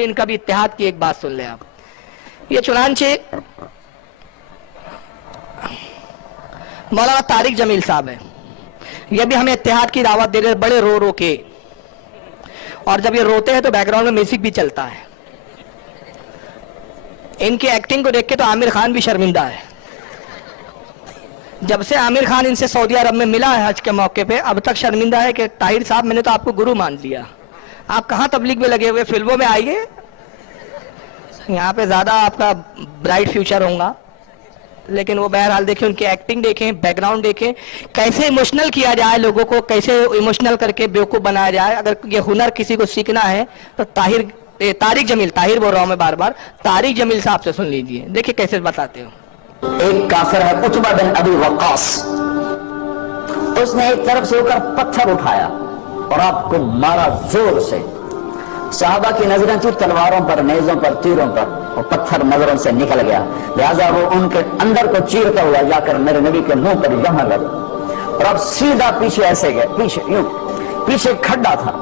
इनका भी इत्तेहाद की एक बात सुन ले आप। ये चुनांचे मौलाना तारिक जमील साहब है, ये भी हमें इत्तेहाद की दावत दे रहे, बड़े रो रो के, और जब ये रोते हैं तो बैकग्राउंड में म्यूजिक भी चलता है। इनकी एक्टिंग को देख के तो आमिर खान भी शर्मिंदा है। जब से आमिर खान इनसे सऊदी अरब में मिला है हज के मौके पे, अब तक शर्मिंदा है कि ताहिर साहब मैंने तो आपको गुरु मान लिया, आप कहाँ तबलीग में लगे हुए, फिल्मों में आइए, यहाँ पे ज्यादा आपका ब्राइट फ्यूचर होगा। लेकिन वो बहरहाल देखें, उनकी एक्टिंग देखें, बैकग्राउंड देखें, कैसे इमोशनल किया जाए लोगों को, कैसे इमोशनल करके बेवकूफ़ बनाया जाए। अगर ये हुनर किसी को सीखना है तो तारिक जमील, ताहिर बोल रहा हूँ मैं बार बार, तारिक जमील साहब से सुन लीजिए, देखिए कैसे बताते हो। एक काफिर है उतबा बिन अबी वक्कास, उसने एक तरफ से होकर पत्थर उठाया और आपको मारा जोर से। सहाबा की नजरें थी तलवारों पर, नेज़ों पर, तीरों पर, और पत्थर नजरों से निकल गया, लिहाजा वो उनके अंदर को चीरता हुआ जाकर मेरे नबी के मुंह पर जमा लगा, और अब सीधा पीछे ऐसे गए, पीछे यूं, पीछे खड्डा था,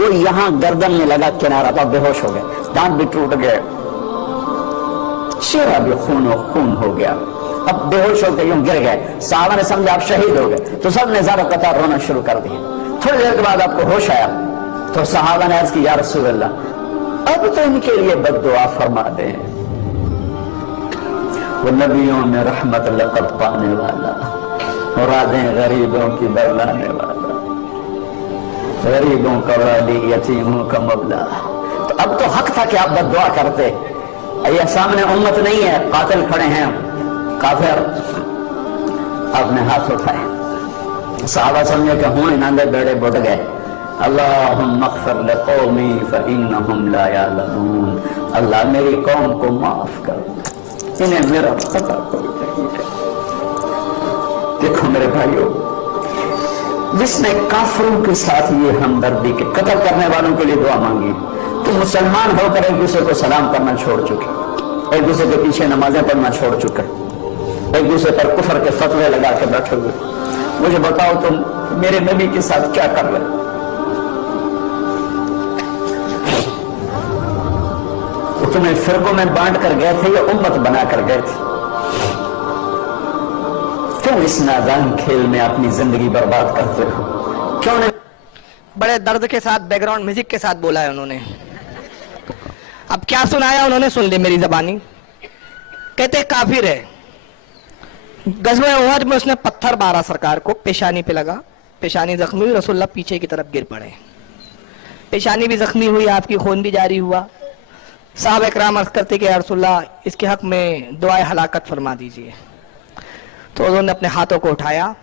वो यहां गर्दन में लगा, किनारा था, बेहोश हो गए, दांत भी टूट गए, चेहरा भी खून हो गया, अब बेहोश होकर यूं गिर गए। साहबा ने समझा आप शहीद हो गए, तो सब ने ज़ारो कतार रोना शुरू कर दिया। थोड़ी देर के बाद आपको होश आया तो सहाबा ने अर्ज की, या रसूल अल्लाह, अब तो इनके लिए बद्दुआ फरमा दें, वो नबियों में रहमत लक़ब पाने वाला, मुरादें गरीबों की बरलाने वाला, गरीबों का वाली, यतीमों का मौला। तो अब तो हक था कि आप बद्दुआ करते। ये सामने उम्मत नहीं है, कातिल खड़े हैं, काफिर। आपने हाथ उठाए, सहाबा समझे कि हूं इन्होंने बेड़े बुट गए। अल्लाहुम्मा अग़फ़िर लिक़ौमी फ़इन्नहुम ला यअलमून, अल्लाह मेरी कौम को माफ कर, इन्हें मेरा पता कोई नहीं है। देखो मेरे भाइयों, जिसने काफिरों के साथ ये हमदर्दी के कत्ल करने वालों के लिए दुआ मांगी, तो मुसलमान होकर एक दूसरे को सलाम करना छोड़ चुके, एक दूसरे के पीछे नमाजें पढ़ना छोड़ चुके, एक दूसरे पर कुफर के फतवे लगा के बैठे हुए। मुझे बताओ तुम मेरे नबी के साथ क्या कर रहे? वो तुम्हें फिरकों में बांट कर गए थे या उम्मत बना कर गए थे? क्यों इस नादान खेल में अपनी जिंदगी बर्बाद करते हो? क्यों नहीं? बड़े दर्द के साथ बैकग्राउंड म्यूजिक के साथ बोला है उन्होंने। अब क्या सुनाया उन्होंने, सुन ले मेरी जबानी। कहते काफिर है, गज़वे उहद में उसने पत्थर मारा सरकार को, पेशानी पे लगा, पेशानी जख्मी हुई, रसूलुल्लाह पीछे की तरफ गिर पड़े, पेशानी भी जख्मी हुई, आपकी खून भी जारी हुआ। साहब इकराम अर्ज़ करते कि या रसूलुल्लाह इसके हक में दुआए हलाकत फरमा दीजिए। तो उन्होंने अपने हाथों को उठाया।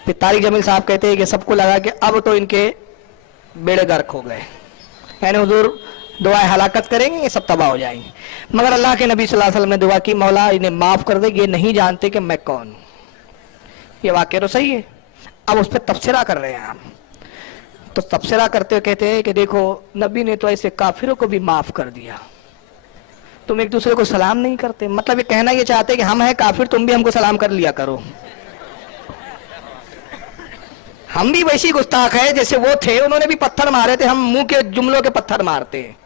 फिर तारिक जमील साहब कहते हैं कि सबको लगा कि अब तो इनके बेड़े गर्क हो गए, यानी हुजूर दुआए हलाकत करेंगे, ये सब तबाह हो जाएंगे। मगर अल्लाह के नबी सल्लल्लाहु अलैहि वसल्लम ने दुआ की, मौला इन्हें माफ़ कर दे, ये नहीं जानते कि मैं कौन हूँ। ये वाक़या तो सही है। अब उस पर तबसरा कर रहे हैं हम, तो तबसरा करते हुए कहते हैं कि देखो नबी ने तो ऐसे काफिरों को भी माफ़ कर दिया, तुम एक दूसरे को सलाम नहीं करते। मतलब ये कहना ये चाहते कि हम हैं काफिर, तुम भी हमको सलाम कर लिया करो। हम भी वैसी गुस्ताख है जैसे वो थे, उन्होंने भी पत्थर मारे थे, हम मुंह के जुमलों के पत्थर मारते हैं,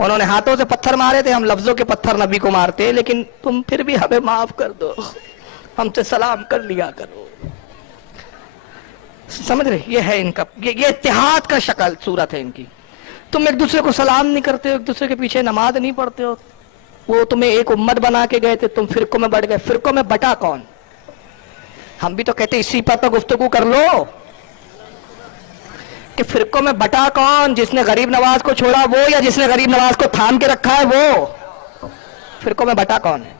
उन्होंने हाथों से पत्थर मारे थे, हम लफ्जों के पत्थर नबी को मारते, लेकिन तुम फिर भी हमें माफ कर दो, हमसे सलाम कर लिया करो। समझ रहे, ये है इनका, ये इत्तेहाद का शक्ल सूरत है इनकी। तुम एक दूसरे को सलाम नहीं करते हो, एक दूसरे के पीछे नमाज नहीं पढ़ते हो। वो तुम्हें एक उम्मत बना के गए थे, तुम फिरकों में बढ़ गए। फिरकों में बटा कौन? हम भी तो कहते इसी पर गुफ्तगू कर लो कि फिरकों में बटा कौन, जिसने गरीब नवाज को छोड़ा वो, या जिसने गरीब नवाज को थाम के रखा है वो? फिरकों में बटा कौन है?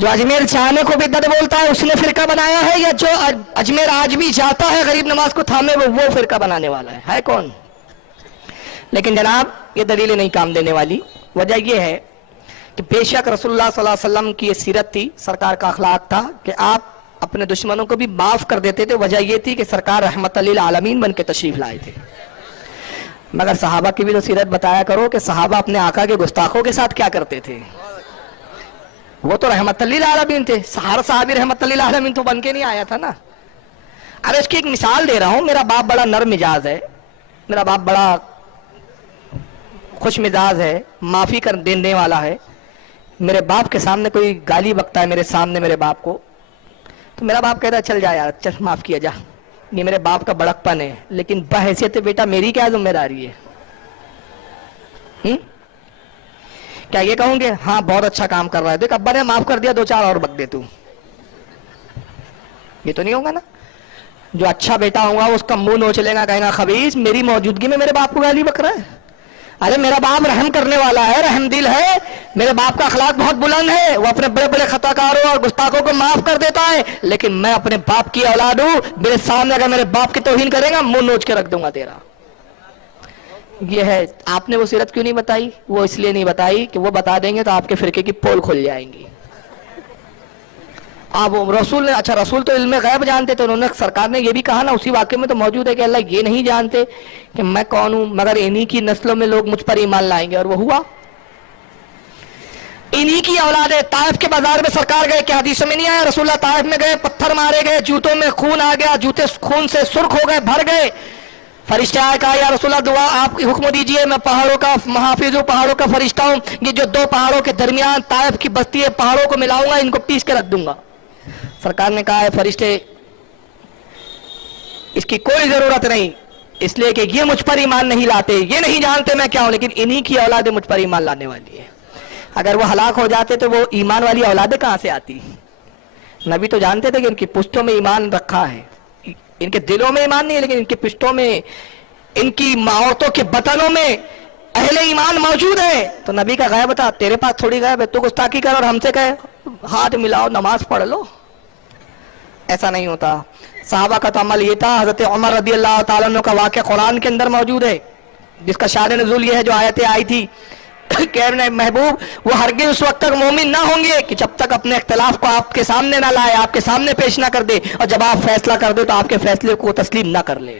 जो अजमेर जाने को भी दर्द बोलता है उसने फिरका बनाया है, या जो अजमेर आज भी जाता है गरीब नवाज को थामे वो फिरका बनाने वाला है कौन? लेकिन जनाब ये दलीलें नहीं काम देने वाली। वजह यह है कि बेशक रसूलुल्लाह सल्लल्लाहु अलैहि वसल्लम की ये सीरत थी, सरकार का अखलाक था कि आप अपने दुश्मनों को भी माफ कर देते थे। वजह यह थी कि सरकार रहमत लिल आलमीन बन के तशरीफ लाए थे। मगर सहाबा की भी तो सीरत बताया करो कि सहाबा अपने आका के गुस्ताखों के साथ क्या करते थे। वो तो रहमत लिल आलमीन थे, हर सहाबी रहमत लिल आलमीन तो बन के नहीं आया था ना। अरे इसकी एक मिसाल दे रहा हूं, मेरा बाप बड़ा नर्म मिजाज है, मेरा बाप बड़ा खुश मिजाज है, माफ़ी कर देने वाला है। मेरे बाप के सामने कोई गाली बकता है मेरे सामने मेरे बाप को, तो मेरा बाप कहता है चल जा यार, चल माफ़ किया जा। ये मेरे बाप का बड़कपन है, लेकिन बहैसियत बेटा मेरी क्या जिम्मेदारी है? क्या ये कहूँगे हाँ बहुत अच्छा काम कर रहा है, देख अब्बा ने माफ़ कर दिया, 2-4 और बक दे तू? ये तो नहीं होगा ना। जो अच्छा बेटा होगा उसका मुंह नोच लेगा, कहेगा खबीस मेरी मौजूदगी में मेरे बाप को गाली बक रहा है। अरे मेरा बाप रहम करने वाला है, रहम दिल है, मेरे बाप का अखलाक बहुत बुलंद है, वो अपने बड़े बड़े खताकारों और गुस्ताखों को माफ कर देता है। लेकिन मैं अपने बाप की औलाद हूं, मेरे सामने अगर मेरे बाप की तौहीन करेगा मुंह नोच के रख दूंगा तेरा। ये है। आपने वो सीरत क्यों नहीं बताई? वो इसलिए नहीं बताई कि वो बता देंगे तो आपके फिरके की पोल खुल जाएंगी। आप रसूल ने, अच्छा रसूल तो इल्म गैब जानते थे, उन्होंने, सरकार ने ये भी कहा ना उसी वाक्य में तो मौजूद है कि अल्लाह ये नहीं जानते कि मैं कौन हूं, मगर इन्हीं की नस्लों में लोग मुझ पर ईमान लाएंगे। और वो हुआ। इन्हीं की औलादे ताइफ के बाजार में सरकार गए, क्या हदीसों में नहीं आया? रसूलुल्लाह ताइफ में गए, पत्थर मारे गए, जूतों में खून आ गया, जूते खून से सुर्ख हो गए, भर गए। फरिश्ता आया, कहा या रसूलुल्लाह दुआ आप हुक्म दीजिए, मैं पहाड़ों का मुहाफिज हूं, पहाड़ों का फरिश्ता हूं। ये जो 2 पहाड़ों के दरमियान ताइफ की बस्ती है, पहाड़ों को मिलाऊंगा, इनको पीस के रख दूंगा। सरकार ने कहा है फरिश्ते इसकी कोई जरूरत नहीं, इसलिए कि ये मुझ पर ईमान नहीं लाते, ये नहीं जानते मैं क्या हूं, लेकिन इन्हीं की औलादे मुझ पर ईमान लाने वाली है। अगर वो हलाक हो जाते तो वो ईमान वाली औलादे कहां से आती? नबी तो जानते थे कि इनकी पुश्तों में ईमान रखा है, इनके दिलों में ईमान नहीं है, लेकिन इनकी पुश्तों में, इनकी औरतों के बतनों में अहले ईमान मौजूद है। तो नबी का गैब था, तेरे पास थोड़ी गैब है, तू गुस्ताखी कर और हमसे कहे हाथ मिलाओ नमाज पढ़ लो, ऐसा नहीं होता। साहबा का तो अमल ये था। हजरत उमर रदी अल्लाह ताला अन्हु का वाक़या कुरान के अंदर मौजूद है, जिसका शान नुज़ूल ये है, जो आयतें आई थी कहने महबूब वो हरगिज़ उस वक्त तक मोमिन ना होंगे कि जब तक अपने इख्तिलाफ को आपके सामने ना लाए, आपके सामने पेश ना कर दे, और जब आप फैसला कर दे तो आपके फैसले को तस्लीम ना कर ले।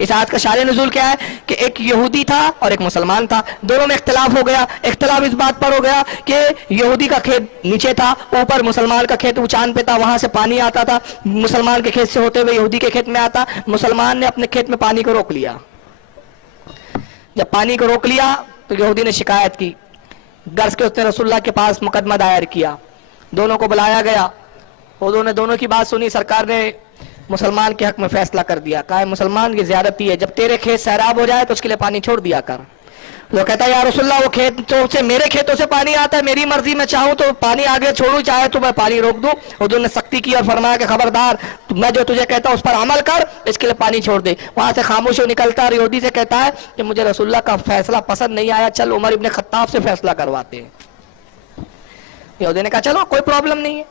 इस आयत का शान नुज़ूल क्या है कि एक यहूदी था और एक मुसलमान था, दोनों में इख्तिलाफ हो गया। इख्तिलाफ इस बात पर हो गया कि यहूदी का खेत नीचे था, ऊपर मुसलमान का खेत ऊंचान पे था, वहां से पानी आता था, मुसलमान के खेत से होते हुए यहूदी के खेत में आता। मुसलमान ने अपने खेत में पानी को रोक लिया। जब पानी को रोक लिया तो यहूदी ने शिकायत की, गर्ज के उसने रसूलुल्लाह के पास मुकदमा दायर किया। दोनों को बुलाया गया, उन्होंने दोनों की बात सुनी। सरकार ने मुसलमान के हक में फैसला कर दिया, कहा मुसलमान की ज़्यादती है, जब तेरे खेत सैराब हो जाए तो उसके लिए पानी छोड़ दिया कर। वो कहता है या रसूलुल्लाह वो खेतों से, मेरे खेतों से पानी आता है, मेरी मर्जी, मैं चाहूँ तो पानी आगे छोड़ूं, चाहे तो मैं पानी रोक दूं। हुजूर ने सख्ती की और फरमाया कि खबरदार, मैं जो तुझे कहता हूँ उस पर अमल कर, इसके लिए पानी छोड़ दे। वहां से खामोश हो निकलता है और यहूदी से कहता है कि मुझे रसूलुल्लाह का फैसला पसंद नहीं आया, चल उमर इब्ने खत्ताब से फैसला करवाते हैं। यहूदी ने कहा चलो कोई प्रॉब्लम नहीं है।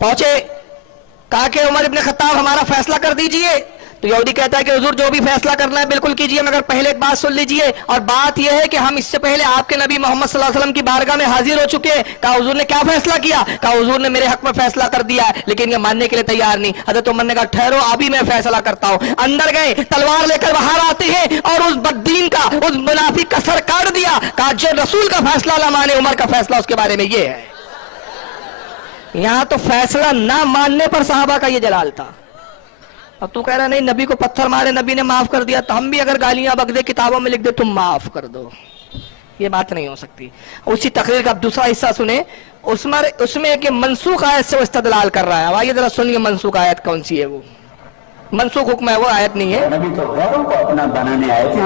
पहुंचे, कहा कि उमर इब्ने खत्ताब हमारा फैसला कर दीजिए। तो यहूदी कहता है कि हुजूर जो भी फैसला करना है बिल्कुल कीजिए, मगर पहले एक बात सुन लीजिए, और बात यह है कि हम इससे पहले आपके नबी मोहम्मद सल्लल्लाहु अलैहि वसल्लम की बारगाह में हाजिर हो चुके हैं। कहा हुजूर ने क्या फैसला किया? कहा हुजूर ने मेरे हक में फैसला कर दिया है, लेकिन ये मानने के लिए तैयार नहीं। हज़रत उमर ने कहा ठहरो, अभी मैं फैसला करता हूँ। अंदर गए, तलवार लेकर बाहर आते हैं और उस बद्दीन का, उस मुनाफिक का सर काट दिया। कहा जो रसूल का फैसला ना माने, उमर का फैसला उसके बारे में ये है। यहां तो फैसला ना मानने पर साहबा का ये जलाल था। अब तू कह रहा नहीं नबी को पत्थर मारे, नबी ने माफ कर दिया, तो हम भी अगर गालियां बक दे, किताबों में लिख दे तुम माफ कर दो, ये बात नहीं हो सकती। उसी तकरीर का दूसरा हिस्सा सुने, उसमें एक मनसूख आयत से वो इस्तदलाल कर रहा है। आइए जरा सुनिए मनसूख आयत कौन सी है। वो मनसूख हुक्म है, वो आयत नहीं है। नबी तो गैरों को अपना बनाने आए थे,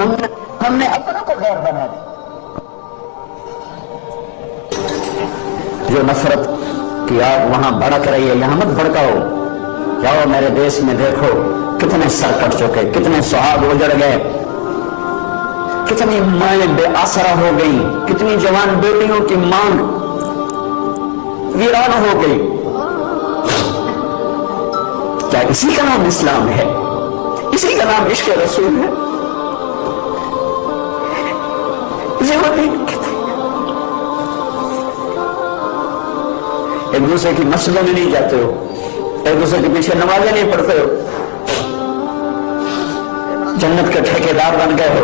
हमने अपनों को गैर बना दिया। जो नफरत की आग वहां भड़क रही है, यहां मत भड़काओ। जाओ मेरे देश में देखो कितने सर कट चुके, कितने सुहाग उजड़ गए, कितनी माएं बेआसरा हो गई, कितनी जवान बेटियों की मांग वीरान हो गई। क्या इसी का नाम इस्लाम है? इसी का नाम इश्क रसूल है? एक दूसरे की मस्जिदों में नहीं जाते हो, एक दूसरे के पीछे नमाजें नहीं पढ़ते हो, जन्नत के ठेकेदार बन गए हो।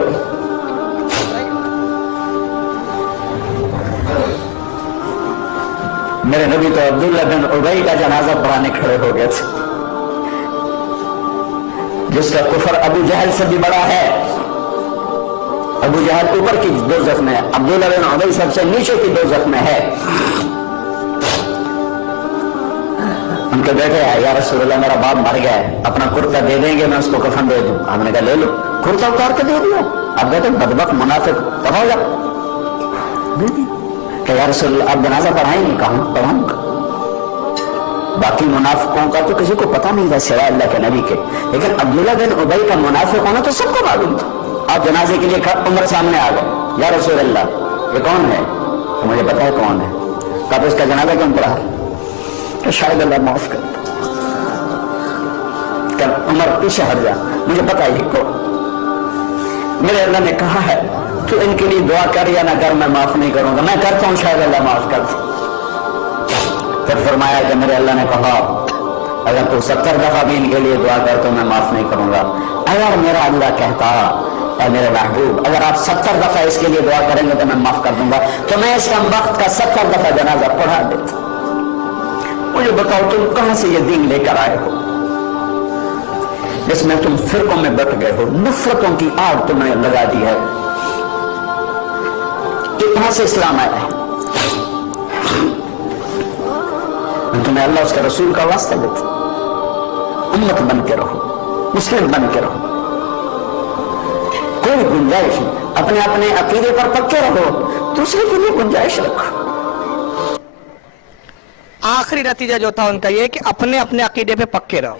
मेरे नबी तो अब्दुल्ला बिन उबई का जनाजा पढ़ाने खड़े हो गए थे, जिसका कुफर अबू जहल से भी बड़ा है। ابو جہل اوپر کی دوزخ میں, عبداللہ بن ابی سب سے نیچے کی دوزخ میں ہے. ان کے بیٹے آئے, یا رسول اللہ میرا باپ مر گیا ہے, اپنا کرتا دے دیں گے, میں اس کو کفن دے دوں. ہم نے کہا لے لو, کرتا اتار کے دے دیا. اب کہتے بدبخت منافق پڑھو جا, دے دیا. کہ یا رسول اللہ آپ جنازہ پڑھائیں گے؟ کہاں پڑھاؤں گا. باقی منافقوں کا تو کسی کو پتہ نہیں تھا سوائے اللہ کے نبی کے, لیکن عبداللہ بن ابی کا منافق ہونا تو سب کو معلوم تھا. آپ جنازے کے لیے عمر سامنے آ گئے, یا رسول اللہ یہ کون ہے؟ تو مجھے پتا ہے کون ہے. کہا تو اس کا جنازہ کیوں پڑھا؟ کہ شاید اللہ معاف کر. کہ عمر پیچھے ہٹ جا, مجھے پتا ہے یہ کون. میرے اللہ نے کہا ہے تو ان کے لیے دعا کر یا نہ کر, میں معاف نہیں کروں گا. میں کرتا ہوں, شاید اللہ معاف کر دے. پھر فرمایا کہ میرے اللہ نے کہا اگر تو 70 دفعہ بھی ان کے لیے دعا کر تو میں معاف نہیں کروں گا. اگر میرا اللہ کہتا اے میرے محبوب اگر آپ 70 دفعہ اس کے لیے دعا کریں گے تو میں معاف کر دوں گا, تو میں اس کم وقت کا 70 دفعہ جنازہ پڑھا دیتا. مجھے بتاؤ تم کہاں سے یہ دین لے کر آئے ہو جس میں تم فرقوں میں بٹ گئے ہو, نفرتوں کی آگ تم نے لگا دی ہے. کہ کہاں سے اسلام آیا ہے؟ تمہیں اللہ اس کے رسول کا واسطہ دیتا. امت بن کے رہو, مسلم بن کے رہو, کوئی گنجائش نہیں. اپنے اپنے عقیدے پر پکے رہو, دوسرے کے لیے گنجائش رکھو. آخری نتیجہ جو تھا ان کا یہ کہ اپنے اپنے عقیدے پہ پکے رہو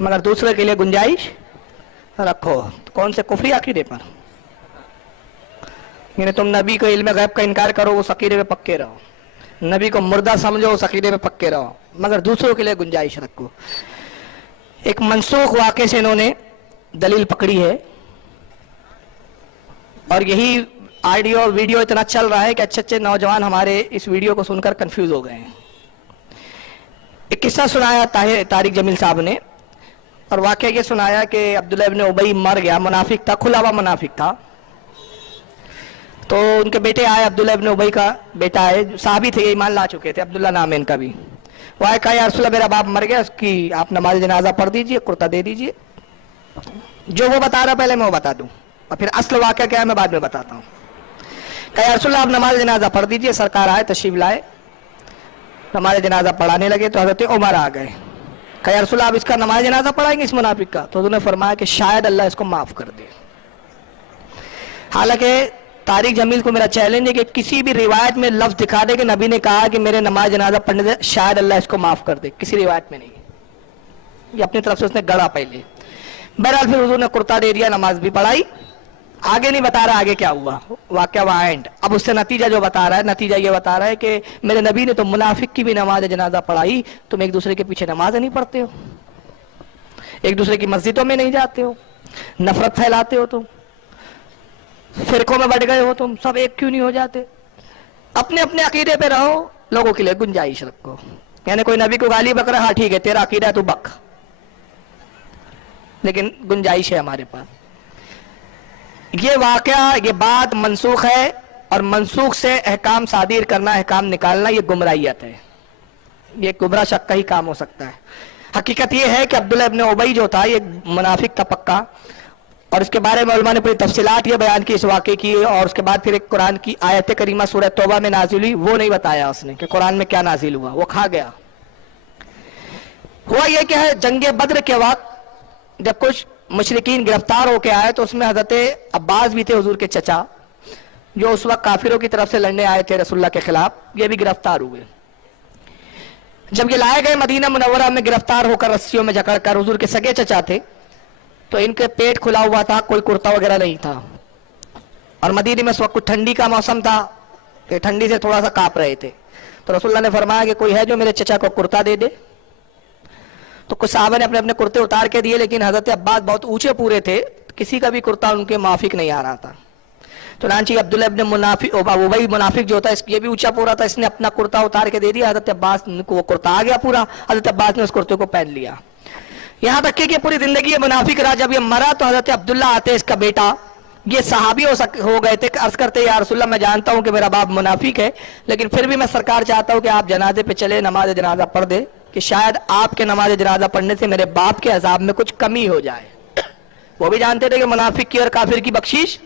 مگر دوسرے کے لیے گنجائش رکھو. کون سے کفری عقیدے پر؟ یعنی تم نبی کو علم غیب کا انکار کرو, اس عقیدے پہ پکے رہو. نبی کو مردہ سمجھو, اس عقیدے پہ پکے رہو, مگر دوسروں کے لیے گنجائش رکھو. ایک منسوخ واقعے سے انہوں نے دلیل پکڑی ہے, اور یہی آڈیو اور ویڈیو اتنا چل رہا ہے کہ اچھے اچھے نوجوان ہمارے اس ویڈیو کو سن کر کنفیوز ہو گئے ہیں. ایک قصہ سنایا طارق جمیل صاحب نے, اور واقعہ یہ سنایا کہ عبداللہ ابن ابی مر گیا, منافق تھا, کھلا ہوا منافق تھا. تو ان کے بیٹے آئے, عبداللہ ابن ابی کا بیٹا آئے, صحابی تھے, ایمان لا چکے تھے, عبداللہ نام ہے ان کا بھی. وہ آئے کہا یا رسول اللہ میرا باپ مر گیا, اس کی آپ نماز جنازہ پڑھ دیجئے, کرتا دے دیجئے. جو وہ بتا رہا پہلے میں وہ بتا دوں, اور پھر اصل واقعہ کیا ہے میں بعد میں بتاتا ہوں. کہا یا رسول اللہ آپ نماز جنازہ پڑھ دیجئے. سرکار آئے, تشریف لائے, نماز جنازہ پڑھانے لگے تو حضرت عمر آ گئے. کہا یا رسول اللہ آپ اس کا نماز جنازہ پڑھائیں گے اس منافق کا؟ تو انہوں نے فرمایا کہ شاید اللہ اس کو معاف کر دے. حالانکہ طارق جمیل کو میرا چیلنج ہے کہ کسی بھی روایت میں لفظ دکھا دے کہ نبی نے کہا کہ میرے نماز جنازہ پڑھنے سے شاید اللہ اس کو معاف کر دے. کسی روایت میں نہیں, یہ اپنی طرف سے اس نے گڑا پہلے. بہرحال پھر حضور نے کرتا دے دیا, نماز بھی پڑھائی. آگے نہیں بتا رہا آگے کیا ہوا, واقعہ وہاں اینڈ. اب اس سے نتیجہ جو بتا رہا ہے, نتیجہ یہ بتا رہا ہے کہ میرے نبی نے تو منافق کی بھی نماز جنازہ پڑھائی, تم ایک دوسرے کے پیچھے نماز نہیں پڑھتے ہو, ایک دوسرے کی مسجدوں میں نہیں جاتے ہو, نفرت پھیلاتے ہو, تم فرقوں میں بٹ گئے ہو, تم سب ایک کیوں نہیں ہو جاتے؟ اپنے اپنے عقیدے پہ رہو, لوگوں کے لیے گنجائش رکھو. یعنی کوئی نبی کو گالی بک رہا, ہاں ٹھیک ہے تیرا عقیدہ ہے تو بک, لیکن گنجائش ہے ہمارے پاس. یہ واقعہ, یہ بات منسوخ ہے, اور منسوخ سے احکام صادر کرنا, احکام نکالنا, یہ گمراہیت ہے. یہ گمراہ شک کا ہی کام ہو سکتا ہے. حقیقت یہ ہے کہ عبداللہ ابن ابی جو تھا یہ منافق تھا پکا, اور اس کے بارے میں علماء نے پوری تفصیلات یہ بیان کی اس واقعے کی. اور اس کے بعد پھر ایک قرآن کی آیت کریمہ سورہ توبہ میں نازل ہوئی, وہ نہیں بتایا اس نے کہ قرآن میں کیا نازل ہوا, وہ کھا گیا. ہوا یہ کہ ہے جنگ بدر کے وقت جب کچھ مشرکین گرفتار ہو کے آئے تو اس میں حضرت عباس بھی تھے, حضور کے چچا, جو اس وقت کافروں کی طرف سے لڑنے آئے تھے رسول اللہ کے خلاف, یہ بھی گرفتار ہوئے. جب یہ لائے گئے مدینہ منورہ میں گرفتار ہو کر رسیوں میں جکڑ کر, حضور کے سگے چچا تھے, تو ان کے پیٹ کھلا ہوا تھا, کوئی کرتا وغیرہ نہیں تھا, اور مدینے میں اس وقت کچھ ٹھنڈی کا موسم تھا کہ ٹھنڈی سے تھوڑا سا کانپ رہے تھے. تو رسول اللہ نے فرمایا کہ کوئی ہے جو میرے چچا کو کرتا دے دے. تو کچھ صحابہ نے اپنے اپنے کرتے اتار کے دیے, لیکن حضرت عباس بہت اونچے پورے تھے, کسی کا بھی کرتا ان کے موافق نہیں آ رہا تھا. تو چنانچہ عبداللہ ابن ابی منافق جو تھا, یہ بھی اونچا پورا تھا, اس نے اپنا کرتا اتار کے دے دیا. حضرت عباس کو وہ کرتا آ گیا پورا, حضرت عباس نے اس کرتے کو پہن لیا. یہاں تک کہ پوری زندگی یہ منافق رہا. جب یہ مرا تو حضرت عبداللہ آتے, اس کا بیٹا, یہ صحابی ہو گئے تھے, عرض کرتے یا رسول اللہ میں جانتا ہوں کہ میرا باپ منافق ہے, لیکن پھر بھی میں سرکار چاہتا ہوں کہ آپ جنازے پہ چلے, نماز جنازہ پڑھ دے, کہ شاید آپ کے نماز جنازہ پڑھنے سے میرے باپ کے عذاب میں کچھ کمی ہو جائے. وہ بھی جانتے تھے کہ منافق کی اور کافر کی بخشش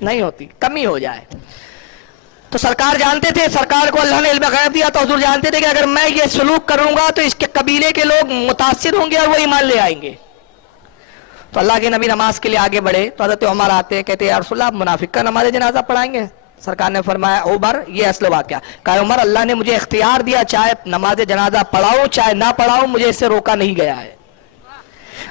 नहीं होती, कमी हो जाए। तो सरकार जानते थे, सरकार को अल्लाह ने इल्म गैब दिया, तो हुजूर जानते थे कि अगर मैं ये सलूक करूंगा तो इसके कबीले के लोग मुतासिर होंगे और वो ईमान ले आएंगे। तो अल्लाह के नबी नमाज के लिए आगे बढ़े तो हज़रत उमर आते हैं, कहते हैं या रसूल अल्लाह, आप मुनाफिक का नमाज जनाजा पढ़ाएंगे? सरकार ने फरमाया उमर ये असल वाक़या, कहा उमर अल्लाह ने मुझे इख्तियार दिया, चाहे नमाज जनाजा पढ़ाऊं चाहे ना पढ़ाऊं, मुझे इससे रोका नहीं गया है।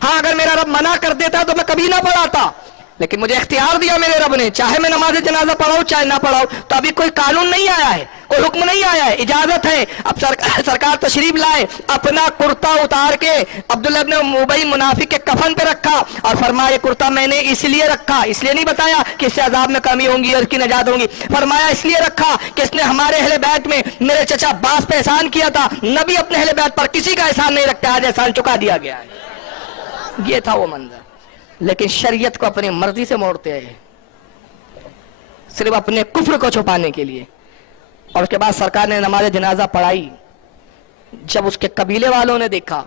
हाँ, अगर मेरा रब मना कर देता तो मैं कभी ना पढ़ाता, लेकिन मुझे इख्तियार दिया मेरे रब ने, चाहे मैं नमाज जनाजा पढ़ाऊं चाहे ना पढ़ाऊं। तो अभी कोई कानून नहीं आया है, कोई हुक्म नहीं आया है, इजाजत है। अब सरकार तशरीफ लाए, अपना कुर्ता उतार के अब्दुल्लाह इब्न उबई मुनाफिक के कफन पे रखा और फरमाया कुर्ता मैंने इसलिए रखा, इसलिए नहीं बताया कि इससे अजाब में कमी होंगी और इसकी नजात होंगी, फरमाया इसलिए रखा कि इसने हमारे अहले बैत में मेरे चचा अब्बास पे एहसान किया था। नबी अपने अहले बैत पर किसी का एहसान नहीं रखता, आज एहसान चुका दिया गया है। ये था वो मंजर। लेकिन शरीयत को अपनी मर्जी से मोड़ते हैं, सिर्फ अपने कुफ्र को छुपाने के लिए। और उसके बाद सरकार ने नमाज जनाजा पढ़ाई। जब उसके कबीले वालों ने देखा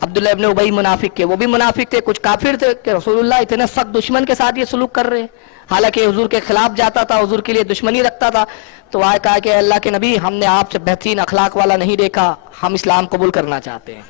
अब्दुल्लाह इब्न उबई मुनाफिक के, वो भी मुनाफिक थे, कुछ काफिर थे, कि रसूलुल्लाह इतने सख्त दुश्मन के साथ ये सलूक कर रहे हैं, हालांकि हुजूर के खिलाफ जाता था, हुजूर के लिए दुश्मनी रखता था। तो आए कहा कि अल्लाह के नबी, हमने आपसे बेहतरीन अखलाक वाला नहीं देखा, हम इस्लाम कबूल करना चाहते हैं।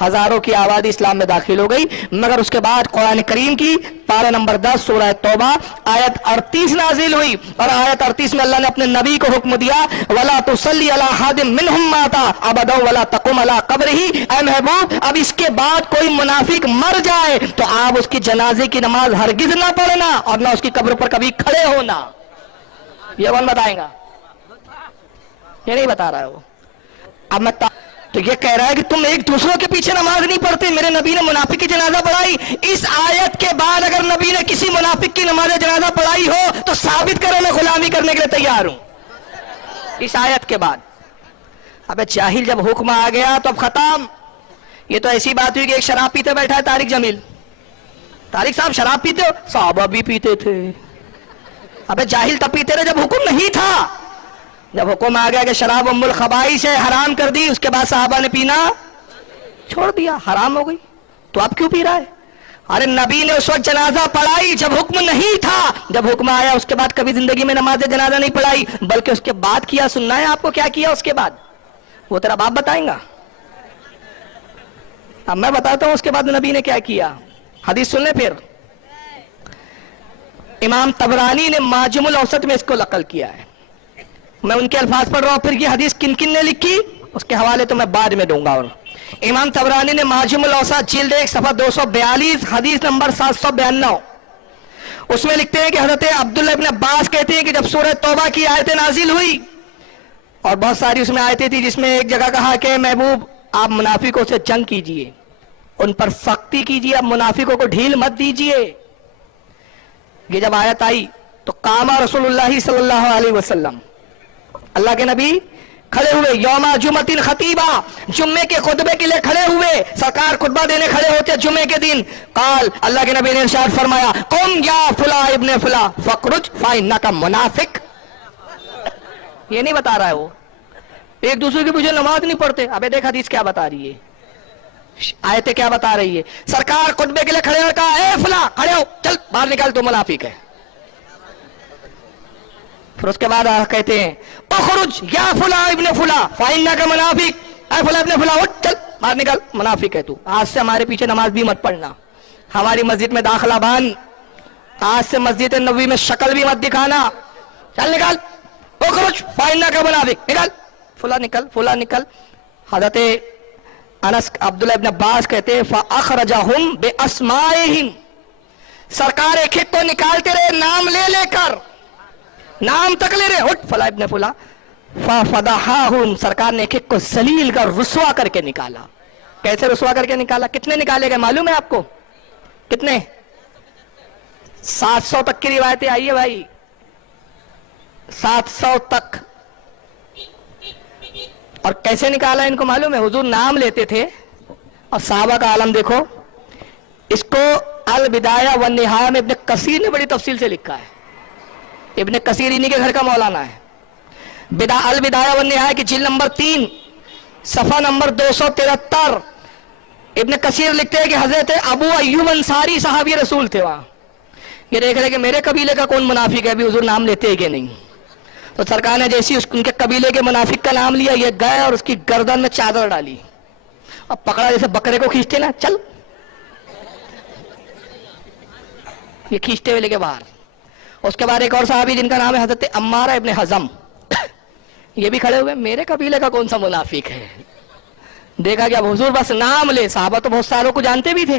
हजारों की आबादी इस्लाम में दाखिल हो गई। मगर उसके बाद कुरान करीम की पारा नंबर 10 सूरह तौबा आयत 38 नाजिल हुई और आयत 38 में अल्लाह ने अपने नबी को हुक्म दिया, वला तुसल्ली अला हादिम मिनहुम माता अबदा वला तकुम अला कब्रिही। ऐ महबूब, अब इसके बाद कोई मुनाफिक मर जाए तो आप उसकी जनाजे की नमाज हरगिज ना पढ़ना और ना उसकी कब्र पर कभी खड़े होना। ये कौन बताएगा? ये नहीं बता रहा है वो। अब मैं तो ये कह रहा है कि तुम एक दूसरों के पीछे नमाज नहीं पढ़ते, मेरे नबी ने मुनाफिक की जनाजा पढ़ाई। इस आयत के बाद अगर नबी ने किसी मुनाफिक की नमाज जनाजा पढ़ाई हो तो साबित करो मैं गुलामी करने के लिए तैयार हूं। इस आयत के बाद अबे जाहिल, जब हुक्म आ गया तो अब खत्म। ये तो ऐसी बात हुई कि एक शराब पीते बैठा है तारिक जमील। तारिक साहब शराब पीते हो? साहबा भी पीते थे। अबे जाहिल तब पीते रहे जब हुक्म नहीं था। जब हुक्म आ गया कि शराब उम्मुल खबाइस है, हराम कर दी, उसके बाद साहबा ने पीना छोड़ दिया, हराम हो गई। तो आप क्यों पी रहा है? अरे नबी ने उस वक्त जनाजा पढ़ाई जब हुक्म नहीं था, जब हुक्म आया उसके बाद कभी जिंदगी में नमाज जनाजा नहीं पढ़ाई, बल्कि उसके बाद किया। सुनना है आपको क्या किया उसके बाद? वो तेरा बाप बताएगा। अब मैं बताता हूं उसके बाद नबी ने क्या किया। हदीस सुन ले फिर। इमाम तबरानी ने माजुमुल औसत में इसको नकल किया है। मैं उनके अल्फाज पढ़ रहा हूं, फिर ये हदीस किन किन ने लिखी उसके हवाले तो मैं बाद में दूंगा। और इमाम तबरानी ने माजुमुल औसत जिल्द 1 सफा 242 हदीस नंबर 792 उसमें लिखते हैं कि हजरत अब्दुल्लाह इब्न अब्बास कहते हैं कि जब सूरह तौबा की आयतें नाजिल हुई और बहुत सारी उसमें आयतें थी, जिसमें एक जगह कहा कि महबूब आप मुनाफिकों से जंग कीजिए, उन पर सख्ती कीजिए, अब मुनाफिकों को ढील मत दीजिए। ये जब आयत आई तो कामा रसूलुल्लाह सल्लल्लाहु अलैहि वसल्लम, अल्लाह के नबी खड़े हुए, यौमा जुमतिन खतीबा, जुम्मे के खुतबे के लिए खड़े हुए। सरकार खुतबा देने खड़े होते जुम्मे के दिन। काल अल्लाह के नबी ने इरशाद फरमाया, कुम या फुला इब्ने फुला फखरुज फाइन्नका मुनाफिक। ये नहीं बता रहा है वो, एक दूसरे के पीछे नमाज नहीं पढ़ते। अबे देख हदीस क्या बता रही है, आयतें क्या बता रही है। सरकार खुतबे के लिए खड़े और कहा, ए फुला खड़े हो, चल बाहर निकाल, तो मुनाफिक है। फिर उसके बाद कहते हैं, उखरुज या फुला इब्ने फुला फाइन्नका मुनाफिक, ए फुला इब्ने फुला उठ, चल बाहर निकाल, मुनाफिक है तू। आज से हमारे पीछे नमाज भी मत पढ़ना, हमारी मस्जिद में दाखिला बांध, आज से मस्जिद नबवी में शक्ल भी मत दिखाना, चल निकाल, उखरुज फाइन्नका मुनाफिक, निकाल, फुला निकल, फुला निकल। हजरत अनस अब्दुल्लाह इब्न अब्बास कहते हैं, फअखरजहुम बिअस्माइहिम, सरकार एक एक को निकालते रहे नाम ले लेकर, नाम तक ले रहे, उठ फला इब्ने फुला, फफदहाहुम, सरकार ने एक एक को जलील कर रुसवा करके निकाला। कैसे रुसवा करके निकाला? कितने निकाले गए मालूम है आपको? कितने? 700 तक की रिवायतें आई है भाई, 700 तक। और कैसे निकाला इनको मालूम है? हुजूर नाम लेते थे और साहबा का आलम देखो। इसको अल बिदाया व निहाया में इब्ने कसीर ने बड़ी तफसील से लिखा है। इब्ने कसीर इन्हीं के घर का मौलाना है। अल बिदाया व निहाया की जिल्द नंबर 3 सफा नंबर 273 इब्ने कसीर लिखते हैं कि हजरत अबू अय्यूब अंसारी सहाबी रसूल थे वहां। یہ دیکھ رہے کہ میرے قبیلے کا کون منافق ہے, ابھی حضور نام لیتے ہیں کہ نہیں. تو سرکار نے جیسی ان کے قبیلے کے منافق کا نام لیا, یہ گئے اور اس کی گردن میں چادر ڈالی اور پکڑا جیسے بکرے کو کھینچتے نا, چل, یہ کھینچتے ہوئے لے کے باہر. اس کے بعد ایک اور صحابی جن کا نام ہے حضرت عمارہ ابن حزم, یہ بھی کھڑے ہوئے, میرے قبیلے کا کون سا منافق ہے. دیکھا کہ اب حضور بس نام لے, صحابہ تو بہت ساروں کو جانتے بھی تھے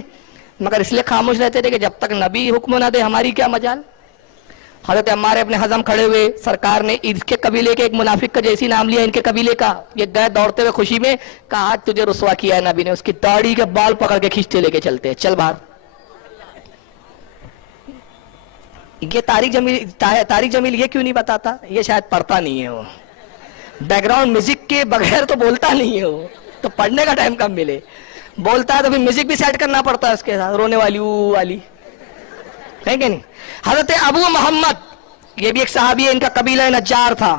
مگر اس لیے خاموش رہتے تھے کہ جب تک نبی حکم نہ دے ہماری کیا مجال. حضرت عمار ابن حزم کھڑے ہوئے, سرکار نے اس کے قبیلے کے ایک منافق کا جیسی نام لیا ان کے قبیلے کا, یہ گئے دوڑتے ہوئے خوشی میں, کہا آج تجھے رسوا کیا ہے نبی نے. اس کی داڑھی کے بال پکڑ کے کھینچتے لے کے چلتے ہیں, چل باہر. یہ طارق جمیل یہ کیوں نہیں بتاتا, یہ شاید پڑھتا نہیں ہے, وہ بیک گراؤنڈ میوزک کے بغیر تو بولتا نہیں ہے, وہ تو پڑھنے کا ٹائم کم ملے, بولتا ہے تو پھر میوزک بھی سیٹ کرنا پڑتا ہے اس کے ساتھ, رونے والی والی ہے کہ نہیں. حضرت ابو محمد, یہ بھی ایک صحابی ہے, ان کا قبیلہ نجار تھا,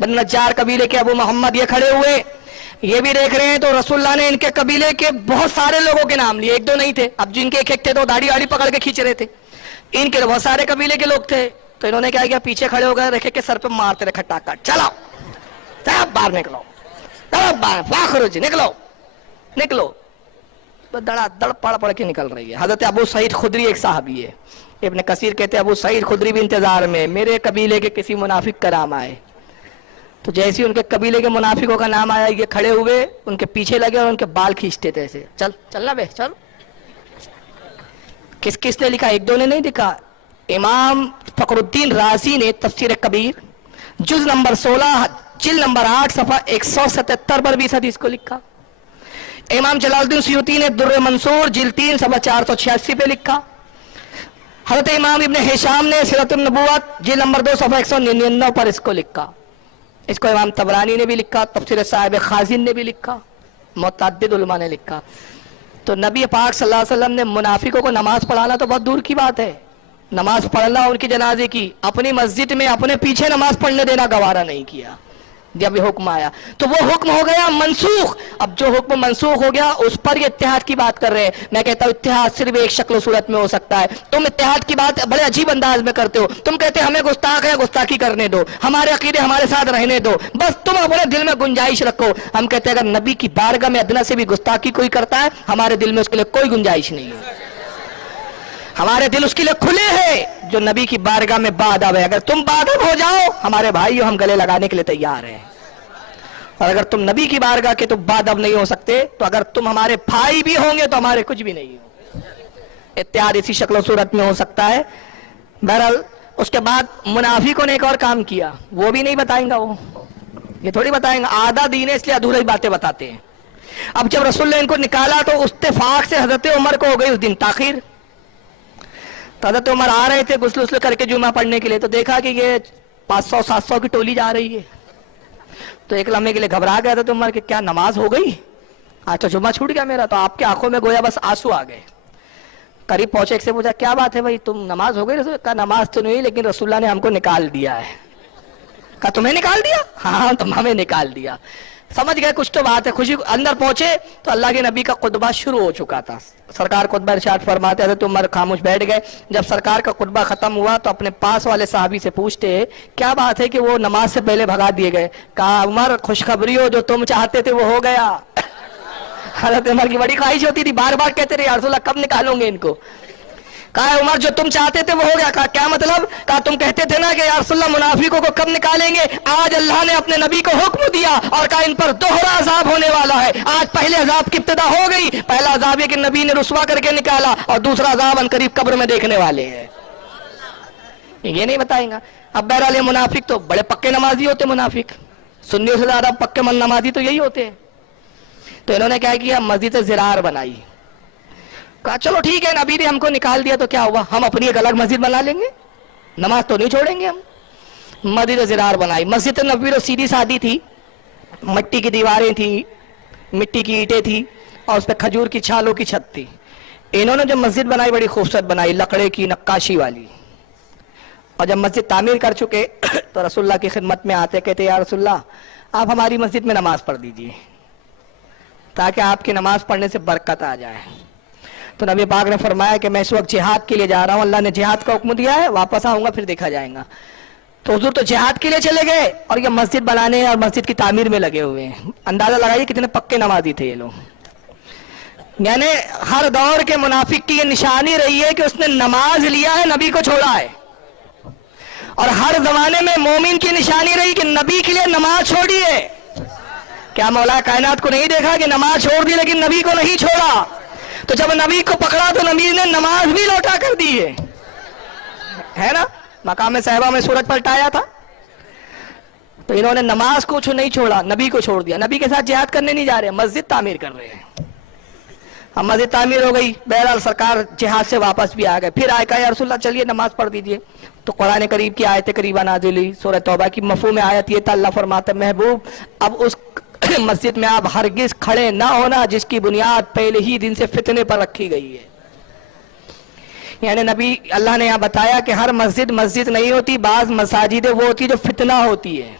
بن نجار قبیلے کے ابو محمد یہ کھڑے ہوئے, یہ بھی دیکھ رہے ہیں. تو رسول اللہ نے ان کے قبیلے کے بہت سارے لوگوں کے نام لیے, ایک دو نہیں تھے, اب جن کے ایک ایک تھے تو داڑھی واڑی پکڑ کے کھینچ رہے تھے, ان کے بہت سارے قبیلے کے لوگ تھے. تو انہوں نے کیا کیا, پیچھے کھڑے ہو گئے, رکھے کے سر پہ مارتے رہے کھٹا کٹ, چلاؤ باہر نکلو, باہر نکلو نکلو. تو دڑا دڑ پڑ پڑ کے نکل رہی ہے. حضرت ابو سعید خدری ایک صحابی ہے, ابن کثیر کہتے ہیں ابو سعید خدری بھی انتظار میں, میرے قبیلے کے کسی منافق کا نام آئے. تو جیسے ان کے قبیلے کے منافقوں کا نام آیا, یہ کھڑے ہوئے, ان کے پیچھے لگے اور ان کے بال کھینچتے تھے ایسے, چل چلنا بے چل. کس نے لکھا, ایک دو نے نہیں لکھا, امام فخر الدین رازی نے تفسیر کبیر جز نمبر 16 جلد نمبر 8 صفحہ 177 پر بھی اس حدیث کو لکھا. امام جلال الدین سیوطی نے در منصور جلد 3 صفحہ 486 پہ لکھا. حضرت امام ابن ہشام نے سیرت النبوت جلد نمبر 2 صفحہ 199 پر اس کو لکھا. اس کو امام طبرانی نے بھی لکھا, تفسیر صاحب خازن نے بھی لکھا, متعدد علماء نے لکھا. تو نبی پاک صلی اللہ علیہ وسلم نے منافقوں کو نماز پڑھانا تو بہت دور کی بات ہے, نماز پڑھنا ان کی جنازے کی, اپنی مسجد میں اپنے پیچھے نماز پڑھنے دینا گوارا نہیں کیا. جب یہ حکم آیا تو وہ حکم ہو گیا منسوخ. اب جو حکم منسوخ ہو گیا اس پر یہ اتحاد کی بات کر رہے ہیں. میں کہتا ہوں اتحاد صرف ایک شکل و صورت میں ہو سکتا ہے. تم اتحاد کی بات بڑے عجیب انداز میں کرتے ہو, تم کہتے ہمیں گستاخ ہے گستاخی کرنے دو, ہمارے عقیدے ہمارے ساتھ رہنے دو, بس تم اپنے دل میں گنجائش رکھو. ہم کہتے ہیں اگر نبی کی بارگاہ میں ادنا سے بھی گستاخی کوئی کرتا ہے, ہمارے دل میں اس کے لیے کوئی گنجائش نہیں ہے, ہمارے دل اس کے لیے کھلے ہیں جو نبی کی بارگاہ میں باداب ہے. اگر تم باداب ہو جاؤ ہمارے بھائی, ہم گلے لگانے کے لیے تیار ہیں. اور اگر تم نبی کی بارگاہ کے تو باداب نہیں ہو سکتے, تو اگر تم ہمارے بھائی بھی ہوں گے تو ہمارے کچھ بھی نہیں ہوں. اتحاد اسی شکل و صورت میں ہو سکتا ہے. بہرحال اس کے بعد منافقوں نے ایک اور کام کیا, وہ بھی نہیں بتائیں گا, وہ یہ تھوڑی بتائیں گا, آدھا دین ہے اس لیے ادھوری باتیں بتاتے ہیں. اب جب رسول نے ان کو نکالا تو اتفاق سے حضرت عمر کو ہو گئی اس دن تاخیر. تو حضرت عمر آ رہے تھے غسل کر کے جمعہ پڑھنے کے لیے, تو دیکھا کہ یہ 500-700 کی ٹولی جا رہی ہے. تو ایک لمحے کے لیے گھبرا گیا تھا عمر کہ کیا نماز ہو گئی, اچھا جمعہ چھوٹ گیا میرا. تو آپ کی آنکھوں میں گویا بس آنسو آ گئے. قریب پہنچے, ایک سے پوچھا کیا بات ہے بھائی, تم نماز ہو گئی؟ رسول کہا نماز تو نہیں ہوئی, لیکن رسول اللہ نے ہم کو نکال دیا ہے. کہا تمہیں نکال دیا؟ ہاں تم ہمیں نکال دیا. سمجھ گئے کچھ تو بات ہے. خوشی اندر پہنچے تو اللہ کے نبی کا خطبہ شروع ہو چکا تھا. سرکار خطبہ ارشاد فرماتے ہیں, تو عمر خاموش بیٹھ گئے. جب سرکار کا خطبہ ختم ہوا تو اپنے پاس والے صحابی سے پوچھتے کیا بات ہے کہ وہ نماز سے پہلے بھگا دیے گئے. کہا عمر خوشخبری ہو, جو تم چاہتے تھے وہ ہو گیا. حضرت عمر کی بڑی خواہش ہوتی تھی, بار بار کہتے رہے یا رسول اللہ کب نکالوں گے ان کو. کہا عمر جو تم چاہتے تھے وہ ہو گیا. کہا کیا مطلب؟ کہا تم کہتے تھے نا کہ یا رسول اللہ منافقوں کو کب نکالیں گے, آج اللہ نے اپنے نبی کو حکم دیا اور کہا ان پر دوہرا عذاب ہونے والا ہے. آج پہلے عذاب کی ابتدا ہو گئی. پہلا عذاب ہے کہ نبی نے رسوا کر کے نکالا, اور دوسرا عذاب ان قریب قبر میں دیکھنے والے ہیں. یہ نہیں بتائیں گا. اب بہرحال یہ منافق تو بڑے پکے نمازی ہوتے, منافق سنیوں سے زیادہ پکے من نمازی تو یہی ہوتے ہیں. تو انہوں نے کیا کیا, مسجد زرار بنائی. کہا چلو ٹھیک ہے, نبی نے ہم کو نکال دیا تو کیا ہوا, ہم اپنی ایک الگ مسجد بنا لیں گے, نماز تو نہیں چھوڑیں گے ہم. مسجد زرار بنائی. مسجد نبوی تو سیدھی سادی تھی, مٹی کی دیواریں تھیں, مٹی کی اینٹیں تھی, اور اس پہ کھجور کی چھالوں کی چھت تھی. انہوں نے جب مسجد بنائی بڑی خوبصورت بنائی, لکڑے کی نقاشی والی. اور جب مسجد تعمیر کر چکے تو رسول اللہ کی خدمت میں آتے, کہتے یا رسول اللہ آپ ہماری مسجد میں نماز پڑھ دیجئے تاکہ آپ کی نماز پڑھنے سے برکت آ جائے. تو نبی پاک نے فرمایا کہ میں اس وقت جہاد کے لیے جا رہا ہوں, اللہ نے جہاد کا حکم دیا ہے, واپس آؤں گا پھر دیکھا جائے گا. تو حضور تو جہاد کے لیے چلے گئے اور یہ مسجد بنانے اور مسجد کی تعمیر میں لگے ہوئے ہیں. اندازہ لگائیے کتنے پکے نمازی تھے یہ لوگ. یعنی ہر دور کے منافق کی یہ نشانی رہی ہے کہ اس نے نماز لیا ہے, نبی کو چھوڑا ہے. اور ہر زمانے میں مومن کی نشانی رہی کہ نبی کے لیے نماز چھوڑی ہے. کیا مولا کائنات کو نہیں دیکھا کہ نماز چھوڑ دی لیکن نبی کو نہیں چھوڑا؟ تو جب نبی کو پکڑا تو نبی نے نماز بھی لوٹا کر دی ہے نا. مقام صحابہ میں سورج پلٹایا تھا تو انہوں نے نماز کو نہیں چھوڑا, نبی کو چھوڑ دیا. نبی کے ساتھ جہاد کرنے نہیں جا رہے, مسجد تعمیر کر رہے ہیں. اب مسجد تعمیر ہو گئی, بہرحال سرکار جہاد سے واپس بھی آ گئے. پھر آئے کہا یا رسول اللہ چلیے نماز پڑھ دیجئے. تو قرآن قریب کی آیت قریبا نازل ہوئی, سورہ توبہ کی مفہوم آیت یہ تھا, اللہ فرماتا ہے محبوب اب اس مسجد میں آپ ہرگز کھڑے نہ ہونا جس کی بنیاد پہلے ہی دن سے فتنے پر رکھی گئی ہے. یعنی نبی اللہ نے یہاں بتایا کہ ہر مسجد مسجد نہیں ہوتی, بعض مساجدیں وہ ہوتی جو فتنہ ہوتی ہے,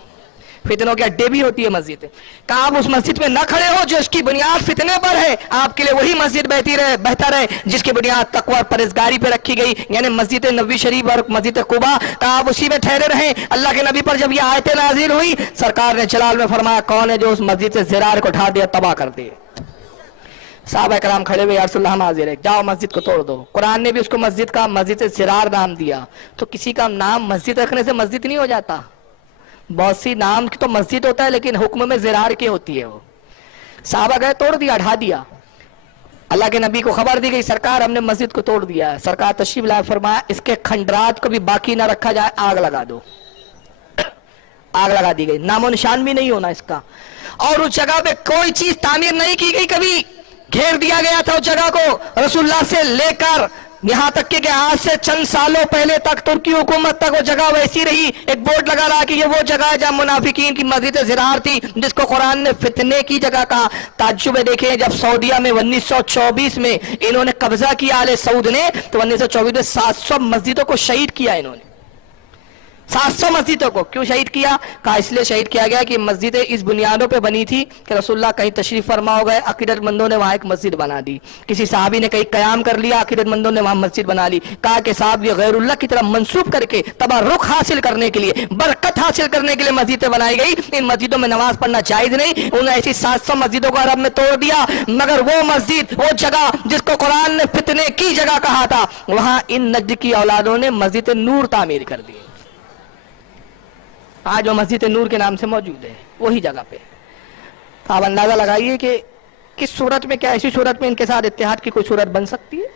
فتنوں کے اڈے بھی ہوتی ہے مسجد. کہا آپ اس مسجد میں نہ کھڑے ہو جو اس کی بنیاد فتنے پر ہے, آپ کے لیے وہی مسجد بہتر ہے جس کی بنیاد تقوی اور پرہیزگاری پہ رکھی گئی, یعنی مسجد نبوی شریف اور مسجد قباء. کہا آپ اسی میں ٹھہرے رہیں. اللہ کے نبی پر جب یہ آیتیں نازل ہوئی, سرکار نے جلال میں فرمایا کون ہے جو اس مسجد سے زرار کو اٹھا دیا, تباہ کر دے. صحابہ کرام کھڑے ہوئے, یا رسول اللہ ہم حاضر ہیں, جاؤ مسجد کو توڑ دو. قرآن نے بھی اس کو مسجد کا مسجد زرار نام دیا. تو کسی کا نام مسجد رکھنے سے مسجد نہیں ہو جاتا. بہت سی نام کی تو مسجد ہوتا ہے لیکن حکم میں زرار کی ہوتی ہے. وہ صحابہ گئے, توڑ دیا, اٹھا دیا. اللہ کے نبی کو خبر دی گئی سرکار ہم نے مسجد کو توڑ دیا ہے. سرکار تشریف لائے, فرمایا اس کے کھنڈرات کو بھی باقی نہ رکھا جائے, آگ لگا دو. آگ لگا دی گئی, نام و نشان بھی نہیں ہونا اس کا. اور اس جگہ پہ کوئی چیز تعمیر نہیں کی گئی, کبھی گھیر دیا گیا تھا اس جگہ کو. رسول اللہ سے لے کر یہاں تک کہ آج سے چند سالوں پہلے تک ترکی حکومت تک وہ جگہ ویسی رہی. ایک بورڈ لگا رہا کہ یہ وہ جگہ ہے جہاں منافقین کی مسجد زرار تھی, جس کو قرآن نے فتنے کی جگہ کہا. تعجب ہے دیکھیں, جب سعودیہ میں 1924 میں انہوں نے قبضہ کیا آل سعود نے, تو 1924 میں 700 مسجدوں کو شہید کیا انہوں نے. 700 مسجدوں کو کیوں شہید کیا؟ کہا اس لیے شہید کیا گیا کہ مسجدیں اس بنیادوں پہ بنی تھی کہ رسول اللہ کہیں تشریف فرما ہو گئے, عقیدت مندوں نے وہاں ایک مسجد بنا دی. کسی صحابی نے کہیں قیام کر لیا, عقیدت مندوں نے وہاں مسجد بنا لی. کہا کہ صاحب یہ غیر اللہ کی طرف منسوب کر کے تبرک حاصل کرنے کے لیے, برکت حاصل کرنے کے لیے مسجدیں بنائی گئی. ان مسجدوں میں نماز پڑھنا جائز نہیں. انہوں نے ایسی 700 مسجدوں کو عرب میں توڑ دیا, مگر وہ مسجد, وہ جگہ جس کو قرآن نے فتنے کی جگہ کہا تھا, وہاں ان نجد کی اولادوں نے مسجد نور تعمیر کر دی. آج وہ مسجد نور کے نام سے موجود ہے وہی جگہ پہ. آپ اندازہ لگائیے کہ کس صورت میں, کیا ایسی صورت میں ان کے ساتھ اتحاد کی کوئی صورت بن سکتی ہے؟